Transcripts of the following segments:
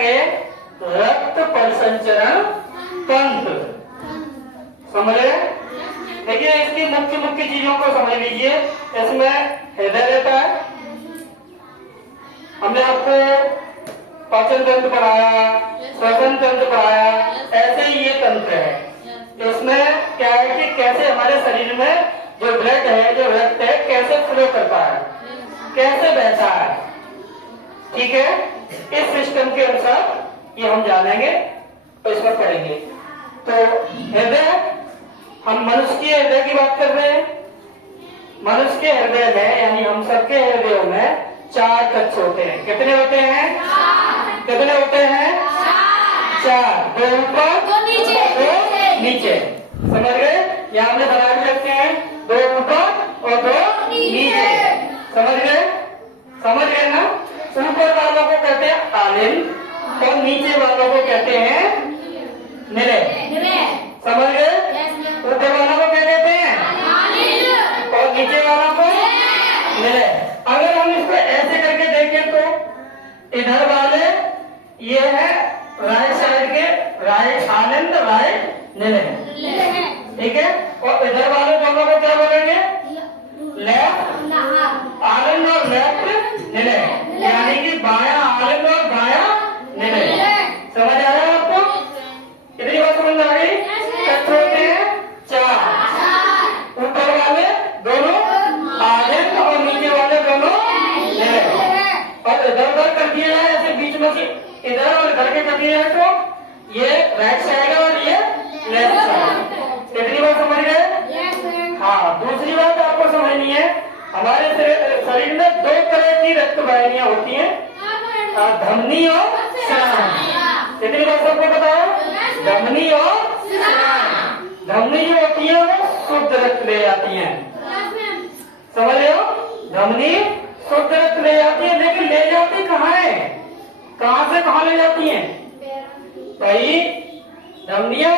जाएंगे रक्त परिसंचरण तंत्र। समझे? देखिए इसकी मुख्य मुख्य चीजों को समझ लीजिए। इसमें हृदय रहता है, हमने आपको पाचन तंत्र पढ़ाया, श्वसन तंत्र पढ़ाया, ऐसे ही ये तंत्र है। इसमें क्या है कि कैसे हमारे शरीर में जो ब्लड है, जो रक्त है, कैसे फ्लो करता है, कैसे बहता है। ठीक है, इस सिस्टम के अनुसार ये हम जानेंगे तो इसमें पढ़ेंगे। तो हृदय, हम मनुष्य के हृदय की बात कर रहे हैं। मनुष्य के हृदय में यानी हम सबके हृदयों में 4 कक्ष होते हैं। कितने होते हैं? कितने होते हैं? 4। 2 ऊपर, 2 नीचे। समझ गए? यहाँ हमने बना भी रखे हैं, 2 ऊपर और 2 नीचे। समझ गए? समझ गए ना? ऊपर वालों को कहते हैं आलिंद और नीचे वालों को कहते हैं निलय। समझ गए? ऊपर वालों को क्या कहते हैं? और नीचे वालों को निलय। अगर हम इसको ऐसे करके देखें तो इधर वाले ये है राइट साइड के, राइट आनंद, राइट निलय। ठीक है, और इधर वाले दोनों को क्या बोलेंगे? लेफ्ट आनंद और लेफ्ट निलय, यानी कि बाया आनंद और बाया निलय। समझ आ रहा है आपको? कितनी बात समझ आ गई? कक्ष होते हैं 4। ऊपर वाले दोनों आनंद और नीचे वाले दोनों निलय। और इधर उधर कर दिया है ऐसे बीच में से, इधर और इधर के कर दिया है तो ये राइट साइड है और ये लेफ्ट साइड। कितनी बात समझ गए? हाँ, दूसरी बात आपको समझनी है, हमारे शरीर में 2 तरह की रक्त वाहिनियां होती हैं, धमनी और स्नान। कितनी बात सबको पता है? धमनी और स्नान। धमनी जो होती है वो शुद्ध रक्त ले जाती है। समझ रहे हो? धमनी शुद्ध रक्त ले जाती है, लेकिन ले जाती कहाँ है? कहाँ से कहाँ ले जाती है भाई? धमनियां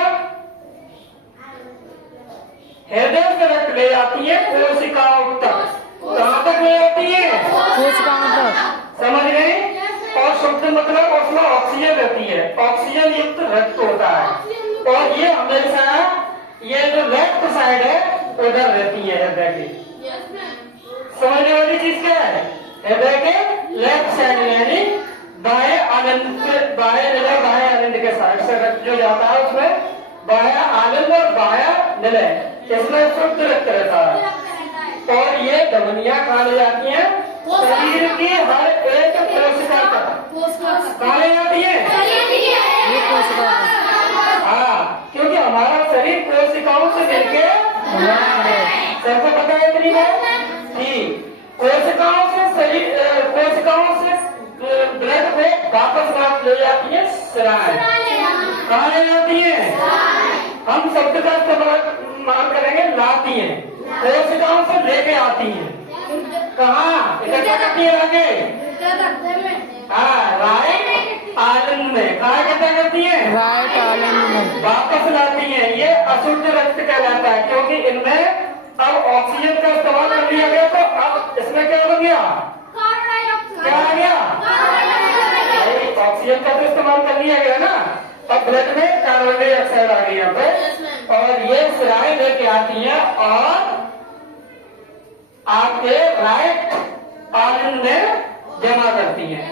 हृदय से रक्त ले जाती है कोशिकाओं तक। कहाँ तक ले जाती है? कोशिकाओं तक। समझ गए? और शुद्ध मतलब उसमें ऑक्सीजन रहती है, ऑक्सीजन युक्त रक्त होता है। और ये हमेशा ये जो लेफ्ट साइड है उधर रहती है हृदय की। समझने वाली चीज क्या है? हृदय के लेफ्ट साइड में, यानी बाएं आनंद के, बाएं आनंद के साइड से रक्त जो जाता है उसमें बाया आनंद और बाया निलय, इसमें शुद्ध रक्त रहता है। और ये धमनियां कहाँ ले जाती हैं? शरीर की हर एक कोशिका तक। कहाँ ले जाती है? हाँ, क्योंकि हमारा शरीर कोशिकाओं से मिलके सबको पता है इतनी बात कि कोशिकाओं से शरीर, कोशिकाओं से ब्लड को वापस ले जाती है स्राव। कहाँ ले जाती है? हम शब्द का इस्तेमाल करेंगे, लाती है। कोशिकाओं से लेके आती है। कहाँ इकट्ठा करती है? आगे हाँ, राइट आनंद में। कहाँ इकट्ठा करती है? राइट आनंद में वापस लाती है। ये अशुद्ध रक्त कहलाता है, क्योंकि इनमें अब ऑक्सीजन का इस्तेमाल कर लिया गया, तो अब इसमें क्या बन गया? क्या आ गया? ऑक्सीजन का तो इस्तेमाल कर लिया गया ना, अब ब्लड में कार्बन डाइऑक्साइड आ गई यहाँ पे, और ये सिराएं लेके आती है और आपके राइट आनंद में जमा करती है।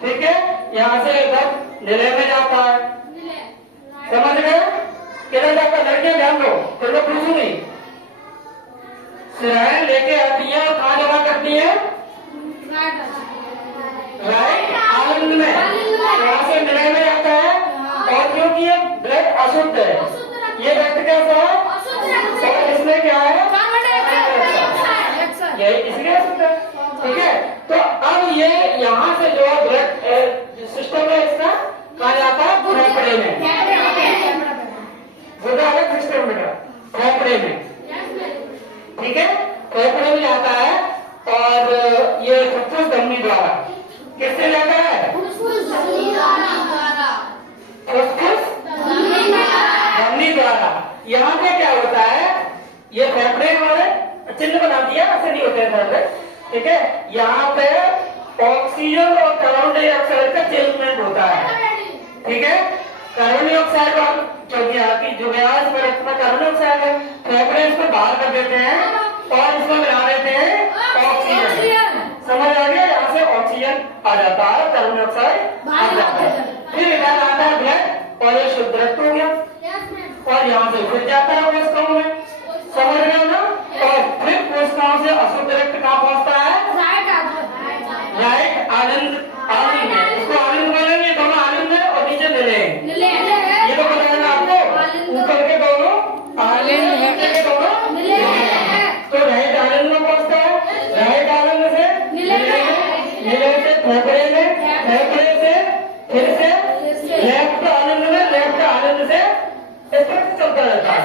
ठीक है, यहाँ से इधर निलय में जाता है। समझ गए? किधर जाता है? लड़के ध्यान दो, फिर मैं पूछूंगी। सिराएं लेके आती है और कहाँ जमा करती है? राइट आनंद में। यहाँ से निलय में जाता है, और क्योंकि ये ब्लड अशुद्ध है, ये रक्त कैसा है? और इसमें क्या है? यही इसलिए अशुद्ध है। ठीक है, तो अब ये यहाँ से जो ब्लड सिस्टम है इसका कहा जाता है? फेफड़े में। अलग सिस्टम बेटा, फेफड़े में। ठीक है, फेफड़े में जाता है, और ये फुफ्फुस धमनी द्वारा किससे जाता है? फुफ्फुस धमनी द्वारा। यहाँ पे क्या होता है? ये फेफड़े वाले चिन्ह बना दिया, ऐसे नहीं होते फेफड़े। ठीक है। कार्बन डाइऑक्साइड और क्योंकि आपकी जो व्यास में रक्त में कार्बन डाइऑक्साइड है, फेफड़े इसको बाहर कर देते हैं और इसमें मिला देते हैं ऑक्सीजन। समझ आ गया? यहाँ से ऑक्सीजन आ जाता है, कार्बन डाइऑक्साइड आ जाता है। फिर इधर आता है ब्लड और ये शुद्ध रक्त हो गया और यहाँ से फिर जाता है कोशिकाओं में। समझ रहे हो ना? और फिर कोशिकाओं से अशुद्ध रक्त कहाँ पहुँचता है? राइट, आनंद आनंद में। इसको आनंद बोलेंगे, दोनों आनंद है और नीचे मिले। ये तो पता है ना आपको, ऊपर के दोनों आनंद है, नीचे के दोनों मिले। तो राइट आनंद में पहुँचता है, राइट आनंद से मिले से फेफड़े में, फेफड़े से फिर से लेफ्ट आनंद में, लेफ्ट आनंद से इस तरह से चलता रहता है।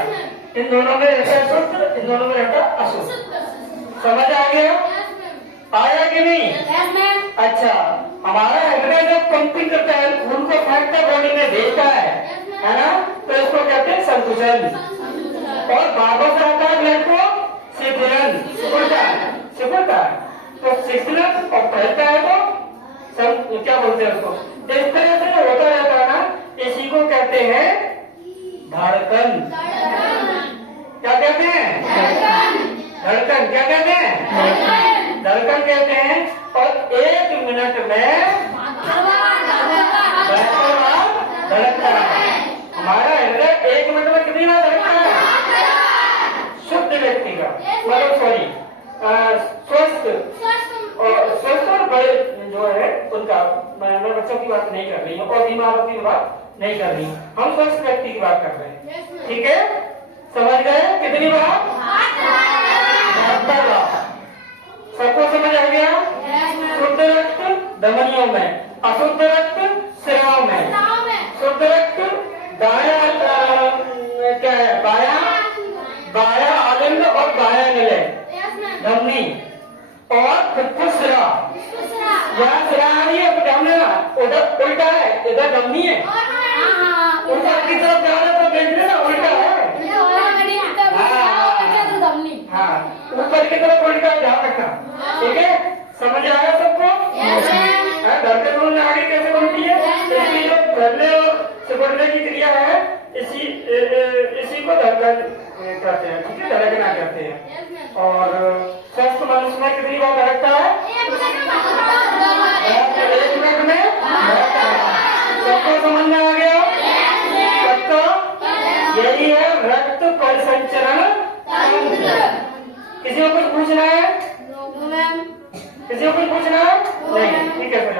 इन दोनों में रहता है शुद्ध, इन दोनों में रहता है अशुद्ध। समझ आ गया? आया कि नहीं? अच्छा, हमारा हृदय जब पंपिंग करता है, खून को फेंकता बॉडी में भेजता है ना, तो इसको कहते हैं संकुचन। और वापस आता है ब्लड को सिकुड़न, सिकुड़ता है तो सिकुड़न और फैलता है तो क्या बोलते हैं उसको, इस तरह से होता रहता है ना, इसी को कहते हैं धड़कन। क्या कहते हैं? धड़कन। क्या कहते हैं? धड़कन कहते हैं। और 1 मिनट में धड़कता है। हमारा हृदय 1 मिनट में कितनी बार धड़कता है? शुद्ध व्यक्ति का, मतलब सॉरी स्वस्थ और बड़े जो है उनका, मैं बच्चों की बात नहीं कर रही हूँ और बीमारों की बात नहीं कर रही हूँ, हम स्वस्थ व्यक्ति की बात कर रहे हैं। ठीक है, समझ गए? कितनी बार? 72 बार। सबको समझ आ गया? शुद्ध रक्त धमनियों में, अशुद्ध रक्त सिराओं में। शुद्ध रक्त दाया क्या है? बाया आनंद और बाया निलय धमनी और फुफ्फुस सिरा। यहाँ सिरा आ रही है तो धमनी ना, उधर उल्टा है, इधर धमनी है। ऊपर की तरफ जा रहे तो देख लेना उल्टा है। हाँ, ऊपर की तरफ उल्टा ध्यान रखना। ठीक है, समझ आया सबको? धड़कन बोलने आगे कैसे बनती है? इसकी जो फैलने और सिकुड़ने की क्रिया है, इसी को धड़कन कहते हैं। ठीक है, धड़कना कहते हैं। और स्वस्थ मनुष्य में कितनी बार धड़कता है? 1 मिनट में। सबको समझ में आ गया? यही है रक्त परिसंचरण। किसी को कुछ पूछना है?